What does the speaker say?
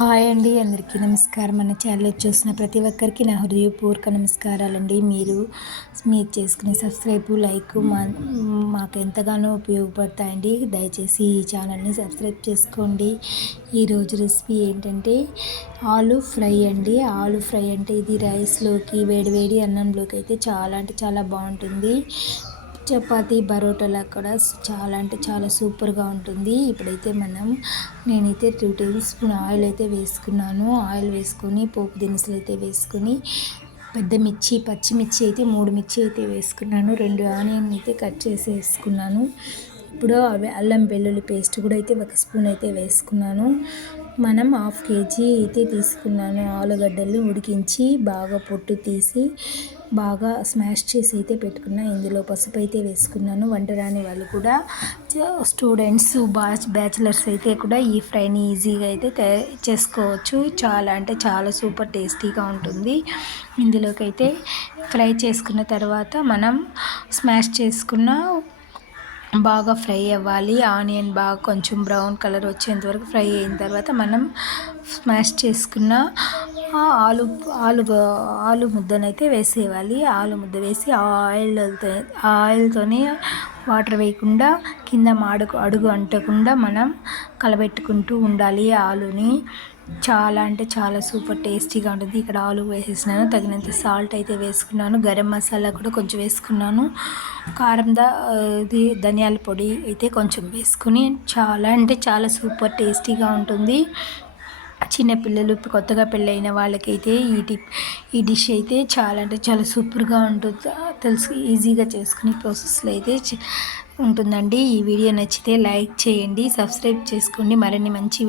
Hi అండి అందరికీ నమస్కారం మన ఛానల్ చూసిన ప్రతి ఒక్కరికి నా హృదయపూర్వక నమస్కారాలండి. మీరు మీరు చేసుకునే సబ్స్క్రైబ్ లైక్ మా మాకు ఎంతగానో ఉపయోగపడతాయండి. దయచేసి ఈ ఛానల్ని సబ్స్క్రైబ్ చేసుకోండి. ఈరోజు రెసిపీ ఏంటంటే ఆలు ఫ్రై అండి. ఆలు ఫ్రై అంటే ఇది రైస్లోకి వేడివేడి అన్నంలోకి అయితే చాలా అంటే చాలా బాగుంటుంది. చపాతి బరోటాలా కూడా చాలా అంటే చాలా సూపర్గా ఉంటుంది. ఇప్పుడైతే మనం నేనైతే టూ టేబుల్ స్పూన్ ఆయిల్ అయితే వేసుకున్నాను. ఆయిల్ వేసుకొని పోపు దినుసులు అయితే వేసుకొని పెద్ద మిర్చి పచ్చిమిర్చి అయితే మూడు మిర్చి అయితే వేసుకున్నాను. రెండు ఆనియన్ అయితే కట్ చేసి వేసుకున్నాను ఇప్పుడు అవి అల్లం వెల్లుల్లి పేస్ట్ కూడా అయితే ఒక స్పూన్ అయితే వేసుకున్నాను. మనం హాఫ్ కేజీ అయితే తీసుకున్నాను. ఆలుగడ్డలు ఉడికించి బాగా పొట్టు తీసి బాగా స్మాష్ చేసి అయితే పెట్టుకున్న. ఇందులో పసుపు అయితే వేసుకున్నాను. వంట రాని వాళ్ళు కూడా స్టూడెంట్స్ బ్యాచ్ బ్యాచిలర్స్ అయితే కూడా ఈ ఫ్రైని ఈజీగా అయితే చేసుకోవచ్చు. చాలా అంటే చాలా సూపర్ టేస్టీగా ఉంటుంది. ఇందులోకి అయితే ఫ్రై చేసుకున్న తర్వాత మనం స్మాష్ చేసుకున్న బాగా ఫ్రై అవ్వాలి. ఆనియన్ బాగా కొంచెం బ్రౌన్ కలర్ వచ్చేంత వరకు ఫ్రై అయిన తర్వాత మనం స్మాష్ చేసుకున్న ఆలు ఆలు ఆలు ముద్దనైతే వేసేయాలి. ఆలు ముద్ద వేసి ఆయిల్తో ఆయిల్తోనే వాటర్ వేయకుండా కింద మాడుకు అడుగు అంటకుండా మనం కలబెట్టుకుంటూ ఉండాలి ఆలుని. చాలా అంటే చాలా సూపర్ టేస్టీగా ఉంటుంది. ఇక్కడ ఆలు వేసేసినాను. తగినంత సాల్ట్ అయితే వేసుకున్నాను. గరం మసాలా కూడా కొంచెం వేసుకున్నాను. కారం ఇది ధనియాల పొడి అయితే కొంచెం వేసుకుని చాలా అంటే చాలా సూపర్ టేస్టీగా ఉంటుంది. చిన్నపిల్లలు కొత్తగా పెళ్ళైన వాళ్ళకైతే ఈ టిప్ ఈ డిష్ అయితే చాలా అంటే చాలా సూపర్గా ఉంటుంది తెలుసు ఈజీగా చేసుకునే ప్రాసెస్లో అయితే ఉంటుందండి. ఈ వీడియో నచ్చితే లైక్ చేయండి సబ్స్క్రైబ్ చేసుకోండి. మరిన్ని మంచి